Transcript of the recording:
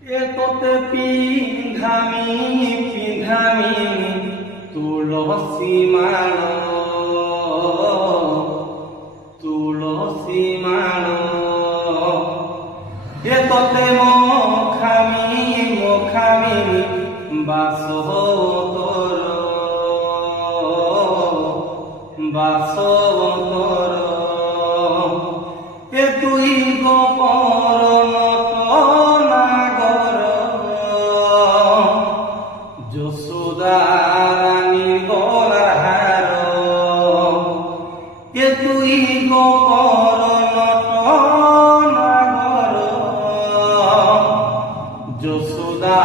এততে পিন্ধামি পিন্ধামি তুলসী মাল তুলসী মাল এততে মখামি মখামি বাসবতর বাসবতর এ তুই গোপর যশোদারানী গলার হার এ তুই গোপর নটনাগর যশোদা